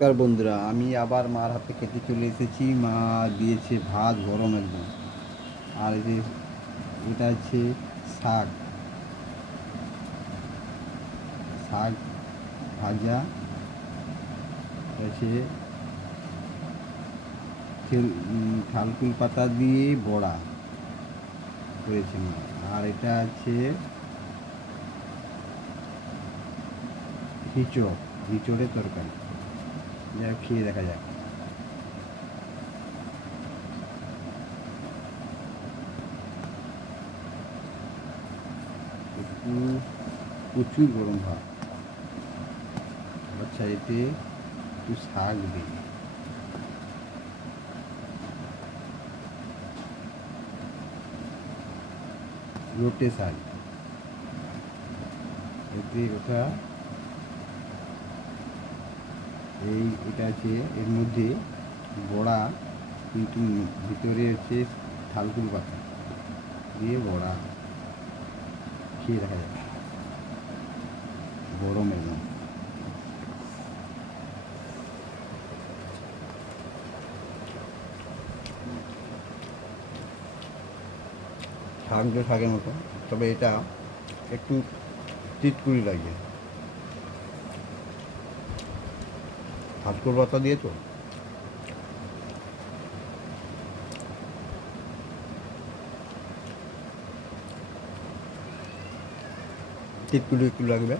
নমস্কার বন্ধুরা, আমি আবার মার হাতে খেতে চলে এসেছি। মা দিয়েছে ভাত গরম একদম। আর যে এটা হচ্ছে শাক। শাক ভাজা থেল- থালকুল পাতা দিয়ে বড়া করেছে মা। আর এটা আছে হিচড় হিচড়ের তরকারি। যা খেয়ে দেখা যাক। প্রচুর গরম ভাত। আচ্ছা এতে একটু শাক দিই লোটে শাক। এতে ওটা এই এটা আছে এর মধ্যে বড়া কিন্তু ভিতরে হচ্ছে থালকুল পাতা দিয়ে বড়া খেয়ে দেখা যাবে গরম একদম শাক শাকের মতো, তবে এটা একটু তিতকুড়ি লাগে। হাতকোর পাতা দিয়ে তো তিতকুড়ি একটু লাগবে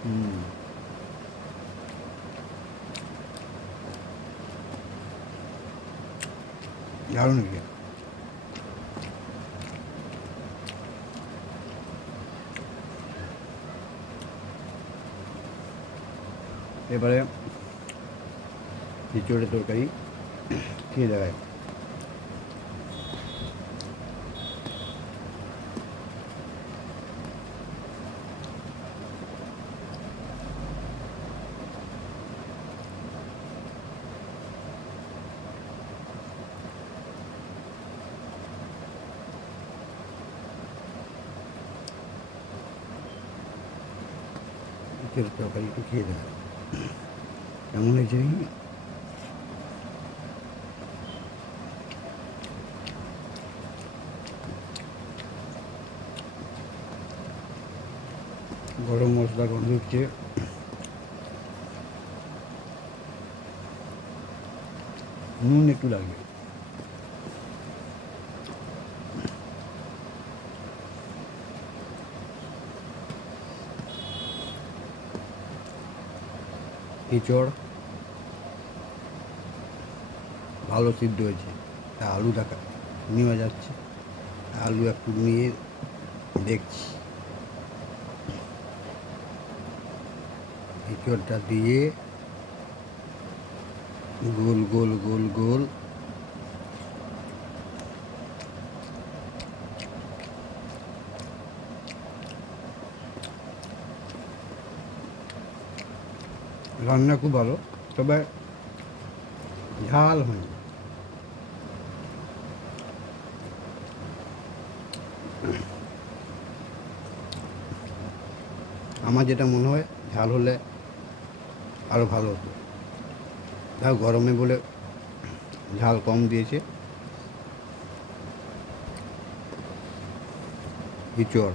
হুম দারুণ লাগে এবারে খিচুড়ি তরকারি খেয়ে দেখায় খিচুড়ি তরকারি একটু খেয়ে দেখায় কেমন হয়েছে গরম মশলা গন্ধ হচ্ছে। নুন একটু লাগবে। এঁচড়। ভালো সিদ্ধ হয়েছে। তা আলু দেখা নেওয়া যাচ্ছে। আলু একটু নিয়ে দেখছি। এঁচড়টা দিয়ে গোল গোল গোল গোল রান্না খুব ভালো, তবে ঝাল হয়নি আমার যেটা মনে হয়, ঝাল হলে আরও ভালো হতো। তাও গরমে বলে ঝাল কম দিয়েছে। ইচড়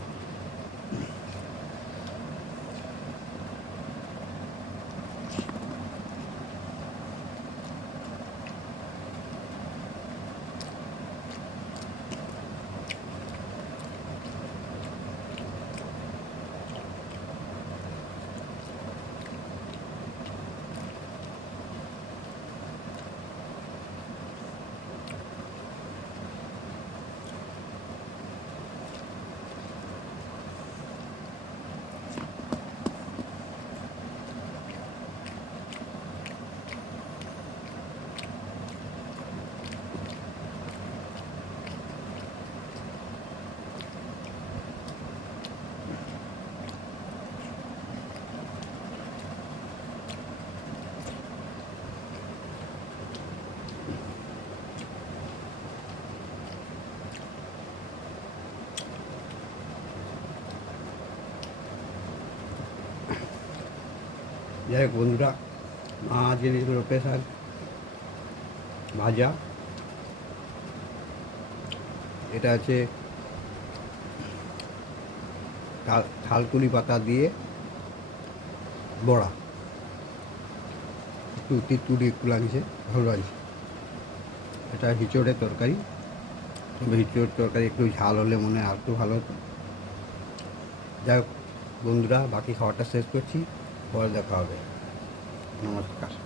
যাই হোক বন্ধুরা, মা জিনিসগুলো পেশার ভাজা। এটা আছে থাল- থালকুনি পাতা দিয়ে বড়া। একটু তিতুরি একটু লাগছে, ভালো লাগছে। এটা হিচড়ের তরকারি। তবে হিচড়ের তরকারি একটু ঝাল হলে মনে হয় আর একটু ভালো হতো। যাই হোক বন্ধুরা, বাকি খাবারটা শেষ করছি। পরে দেখা হবে নমস্কার